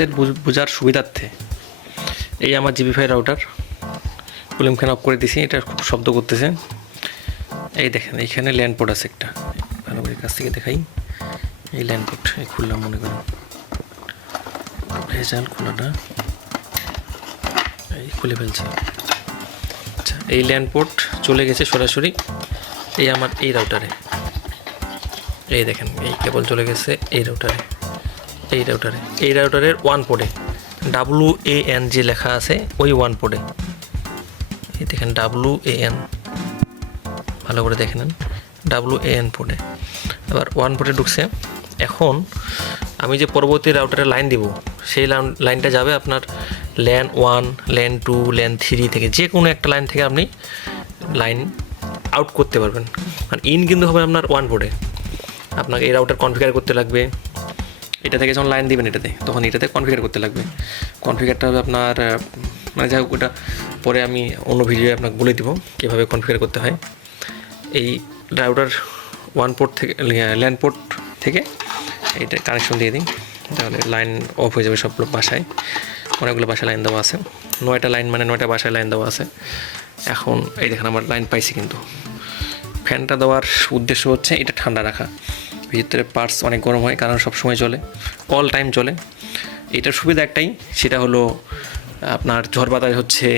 আপনাদের বোঝার সুবিধার্থে এই আমার জিবি5 রাউটার কুলিং ফ্যান অফ করে দিছি, এটা খুব শব্দ করতেছে। এই দেখেন এইখানে ল্যান্ড পোর্ট আছে একটা, ভালো করে কাছ থেকে দেখাই। এই ল্যান্ড পোর্ট এই খুললাম, মনে করেন ভেজাল খোলাটা, এই খুলে ফেলছি। আচ্ছা, এই ল্যান্ড পোর্ট চলে গেছে সরাসরি এই আমার এই রাউটারে। এই দেখেন এই কেবল চলে গেছে এই রাউটারের ওয়ান পোর্টে, WAN যে লেখা আছে ওই ওয়ান পোর্টে। এই দেখেন WAN, ভালো করে দেখে নেন, WAN পোর্টে। আবার ওয়ান পোর্টে ঢুকছে। এখন আমি যে পরবর্তী রাউটারে লাইন দিব, সেই লাইনটা যাবে আপনার LAN 1, LAN 2, LAN 3 থেকে, যে কোনো একটা লাইন থেকে আপনি লাইন আউট করতে পারবেন। আর ইন কিন্তু হবে আপনার ওয়ান পোর্টে। আপনাকে এই রাউটার কনফিগার করতে লাগবে, এটা থেকে যখন লাইন দিবেন এটাতে, তখন এটাতে কনফিগার করতে লাগবে। কনফিগারটা হবে আপনার, মানে যাই হোক ওটা পরে আমি অন্য ভিডিও আপনাকে বলে দিব কীভাবে কনফিগার করতে হয়। এই রাউটার ওয়ান পোর্ট থেকে, ল্যান্ড পোর্ট থেকে এটা কানেকশন দিয়ে দিই, তাহলে লাইন অফ হয়ে যাবে সবগুলো বাসায়। অনেকগুলো বাসায় লাইন দেওয়া আছে, 9টা লাইন, মানে 9টা বাসায় লাইন দেওয়া আছে। এখন এই দেখেন আমার লাইন পাইছি। কিন্তু ফ্যানটা দেওয়ার উদ্দেশ্য হচ্ছে এটা ঠান্ডা রাখা, ভিতরে পার্টস অনেক গরম হয়, কারণ সব সময় চলে, অল টাইম চলে। এটার সুবিধা একটাই, সেটা হলো আপনার ঝড় বাতাস হচ্ছে,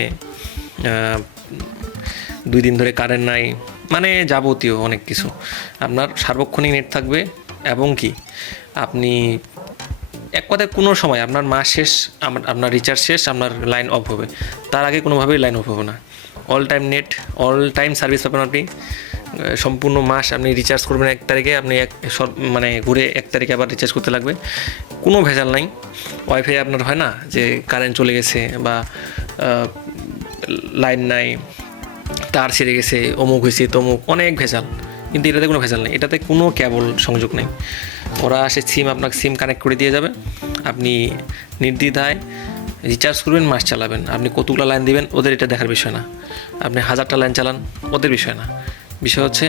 2 দিন ধরে কারেন্ট নাই, মানে যাবতীয় অনেক কিছু, আপনার সার্বক্ষণিক নেট থাকবে। এবং কি আপনি এক কথায় কোনো সময় আপনার মাস শেষ, আপনার রিচার্জ শেষ, আপনার লাইন অফ হবে, তার আগে কোনোভাবেই লাইন অফ হবে না। All time net, all time service পাবেন আপনি। সম্পূর্ণ মাস আপনি রিচার্জ করবেন 1 তারিখে, আপনি মানে ঘুরে 1 তারিখে আবার রিচার্জ করতে লাগবে, কোনো ভেজাল নাই। ওয়াইফাই আপনার হয় না যে কারেন্ট চলে গেছে বা লাইন নাই, তার ছিঁড়ে গেছে, অমুক হয়েছে তমুক, অনেক ভেজাল। কিন্তু এটাতে কোনো ভেজাল নেই, এটাতে কোনো কেবল সংযোগ নেই। ওরা আসে সিম, আপনাকে সিম কানেক্ট করে দিয়ে যাবে, আপনি নির্দ্বিধায় রিচার্জ করবেন, মাস চালাবেন। আপনি কতগুলো লাইন দিবেন ওদের এটা দেখার বিষয় না, আপনি 1000টা লাইন চালান ওদের বিষয় না। বিষয় হচ্ছে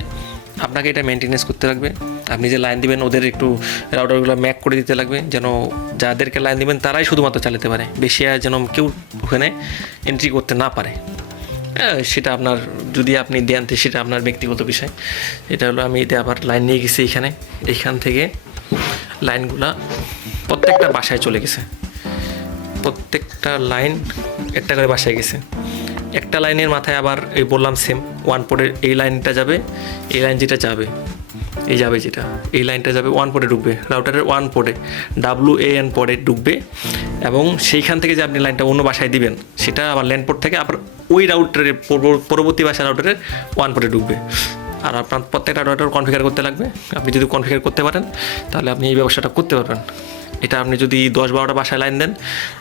আপনাকে এটা মেনটেনেন্স করতে লাগবে। আপনি যে লাইন দিবেন ওদের একটু রাউটারগুলো ম্যাক করে দিতে লাগবে, যেন যাদেরকে লাইন দিবেন তারাই শুধুমাত্র চালাতে পারে, বেশি আর যেন কেউ ওখানে এন্ট্রি করতে না পারে। সেটা আপনার যদি আপনি দেন, সেটা আপনার ব্যক্তিগত বিষয়। এটা হলো আমি এটা আবার লাইন নিয়ে গেছি এইখান থেকে লাইনগুলা প্রত্যেকটা বাসায় চলে গেছে, প্রত্যেকটা লাইন একটা করে বাসায় গেছে। একটা লাইনের মাথায় আবার এই বললাম সেম ওয়ান পোর্টের এই লাইনটা যাবে, এই লাইন যেটা যাবে এই লাইনটা যাবে ওয়ান পোর্টে ঢুকবে, রাউটারের ওয়ান পোর্টে, WAN পোর্টে ঢুকবে। এবং সেইখান থেকে যে আপনি লাইনটা অন্য বাসায় দিবেন, সেটা আবার ল্যান্ড পোর্ট থেকে আবার ওই রাউটারের পরবর্তী বাসায় রাউটারের ওয়ান পোর্টে ঢুকবে। আর আপনার প্রত্যেকটা রাউটার কনফিগার করতে লাগবে। আপনি যদি কনফিগার করতে পারেন তাহলে আপনি এই ব্যবসাটা করতে পারবেন। এটা আপনি যদি 10-12টা বাসায় লাইন দেন,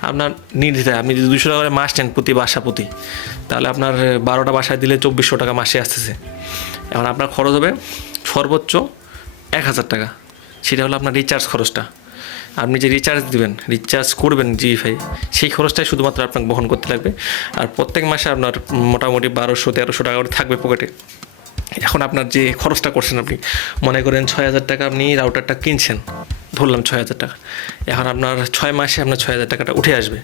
আপনার নির্দ্বিধায়, আপনি যদি 200 টাকা করে মাস নেন প্রতি বাসা প্রতি, তাহলে আপনার 12টা বাসায় দিলে 2400 টাকা মাসে আসতেছে। এখন আপনার খরচ হবে সর্বোচ্চ 1000 টাকা, সেটা হলো আপনার রিচার্জ খরচটা। আপনি যে রিচার্জ করবেন জিবি5, সেই খরচটাই শুধুমাত্র আপনাকে বহন করতে লাগবে। আর প্রত্যেক মাসে আপনার মোটামুটি 1200-1300 টাকা করে থাকবে পকেটে। এখন আপনার যে খরচটা করছেন, আপনি মনে করেন 6000 টাকা আপনি রাউটারটা কিনছেন, ধরলাম 6000 টাকা, এখন আপনার 6 মাসে আপনার 6000 টাকাটা উঠে আসবে।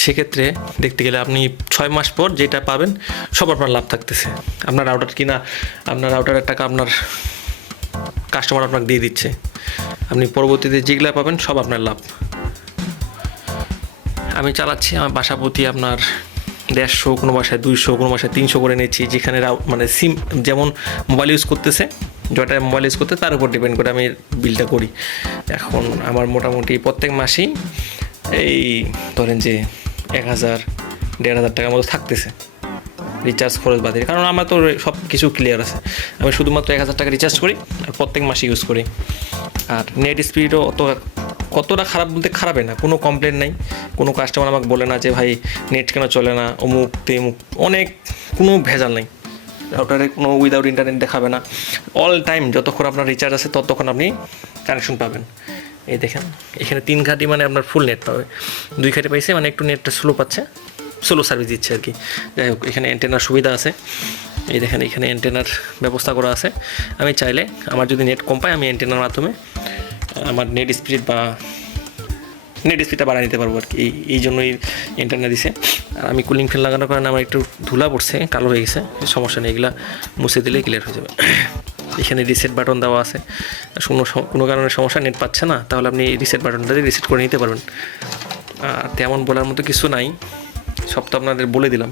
সেক্ষেত্রে দেখতে গেলে আপনি 6 মাস পর যেটা পাবেন সব আপনার লাভ থাকতেছে। আপনার রাউটার কিনা, আপনার রাউটারের টাকা আপনার কাস্টমার আপনাকে দিয়ে দিচ্ছে, আপনি পরবর্তীতে যেগুলো পাবেন সব আপনার লাভ। আমি চালাচ্ছি আমার বাসা প্রতি আপনার 150, কোনো বাসায় 200, কোনো বাসায় 300 করে নিচ্ছি, যেখানে মানে সিম যেমন মোবাইল ইউজ করতেছে, যটা মোবাইল ইউজ করতে তার উপর ডিপেন্ড করে আমি বিলটা করি। এখন আমার মোটামুটি প্রত্যেক মাসেই এই ধরেন যে 1000-1500 টাকার মতো থাকতেছে রিচার্জ খরচ বাদে, কারণ আমার তো সব কিছু ক্লিয়ার আছে। আমি শুধুমাত্র 1000 টাকা রিচার্জ করি আর প্রত্যেক মাসে ইউজ করি। আর নেট স্পিডও কতটা খারাপ বলতে খারাপই না, কোনো কমপ্লেন নাই। কোনো কাস্টমার আমাকে বলে না যে ভাই নেট কেন চলে না, অমুক তেমুক, অনেক কোনো ভেজাল নেই। রাউটারে কোনো উইদাউট ইন্টারনেট দেখাবে না, অল টাইম যতক্ষণ আপনার রিচার্জ আছে ততক্ষণ আপনি কানেকশন পাবেন। এই দেখেন এখানে 3 ঘাটি মানে আপনার ফুল নেট পাবে, 2 ঘাটি পাইছে মানে একটু নেটটা স্লো পাচ্ছে, স্লো সার্ভিস দিচ্ছে আর কি। যাই হোক এখানে অ্যান্টেনার সুবিধা আছে, এই দেখেন এখানে অ্যান্টেনার ব্যবস্থা করা আছে। আমি চাইলে আমার যদি নেট কম পাই, আমি অ্যান্টেনার মাধ্যমে আমার নেট স্পিড বা নেট স্পিডটা বাড়ায় নিতে পারবো আর কি, এই জন্যই ইন্টারনেট দিছে। আর আমি কুলিং ফ্যান লাগানোর কারণে আমার একটু ধুলা পড়ছে, কালো হয়ে গেছে, সমস্যা নেই, এগুলা মুছে দিলেই ক্লিয়ার হয়ে যাবে। এখানে রিসেট বাটন দেওয়া আছে, কোনো কারণে সমস্যা নেট পাচ্ছে না, তাহলে আপনি রিসেট বাটনটা দিয়ে রিসেট করে নিতে পারবেন। আর তেমন বলার মতো কিছু নাই, সব তো আপনাদের বলে দিলাম।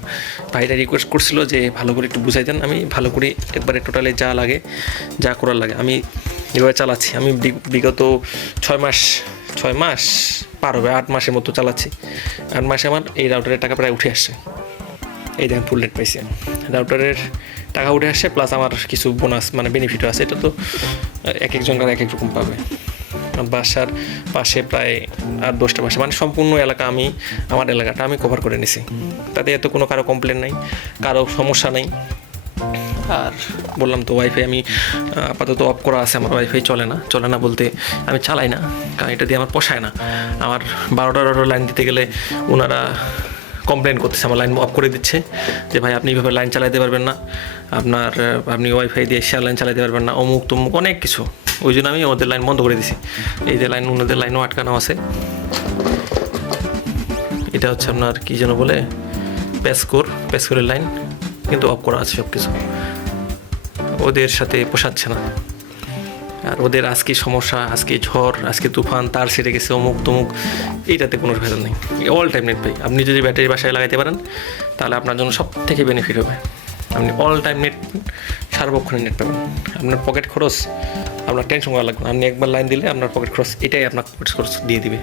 ভাইরা রিকোয়েস্ট করছিল যে ভালো করে একটু বুঝাই দেন, আমি ভালো করে একবারে টোটালে যা লাগে, যা করার লাগে আমি এভাবে চালাচ্ছি। আমি বিগত 6 মাস পার হবে, 8 মাসের মতো চালাচ্ছি। 8 মাসে আমার এই রাউটারের টাকা প্রায় উঠে আসছে। এই দেখেন ফুল নেট পাইছি, রাউটারের টাকা উঠে আসছে, প্লাস আমার কিছু বোনাস মানে বেনিফিটও আছে। এটা তো এক একজনকার এক এক রকম পাবে। বাসার পাশে প্রায় আর 10টা বাসা, মানে সম্পূর্ণ এলাকা আমার এলাকাটা আমি কভার করে নিছি, তাতে এত কোনো কারো কমপ্লেন নাই, কারো সমস্যা নেই। আর বললাম তো ওয়াইফাই আমি আপাতত অফ করা আছে, আমার ওয়াইফাই চলে না বলতে আমি চালাই না, কারণ এটা দিয়ে আমার পোষায় না। আমার 12টা লাইন দিতে গেলে ওনারা কমপ্লেন করতেছে, আমার লাইন অফ করে দিচ্ছে যে ভাই আপনি এইভাবে লাইন চালাতে পারবেন না, আপনি ওয়াইফাই দিয়ে শেয়ার লাইন চালাতে পারবেন না, অমুক তমুক অনেক কিছু। ওই জন্য আমি ওদের লাইন বন্ধ করে দিছি। এই যে লাইন, ওনাদের লাইনও আটকানো আছে। এটা হচ্ছে আপনার কী যেন বলে, প্যাসকোরের লাইন, কিন্তু অফ করা আছে সব কিছু। ওদের সাথে পোষাচ্ছে না। আর ওদের আজকে সমস্যা, আজকে ঝড়, আজকে তুফান, তার ছিঁড়ে গেছে, অমুক তমুক, এইটাতে কোনো ভেজাল নেই। অল টাইম নেট পাই। আপনি যদি ব্যাটারি বাসায় লাগাইতে পারেন তাহলে আপনার জন্য সব থেকে বেনিফিট হবে। আপনি অল টাইম নেট, সার্বক্ষণিক নেট পাবেন। আপনার পকেট খরচ আপনার টেনশন করা লাগবে না। আপনি একবার লাইন দিলে আপনার পকেট খরচ, এটাই আপনার পকেট খরচ দিয়ে দিবে।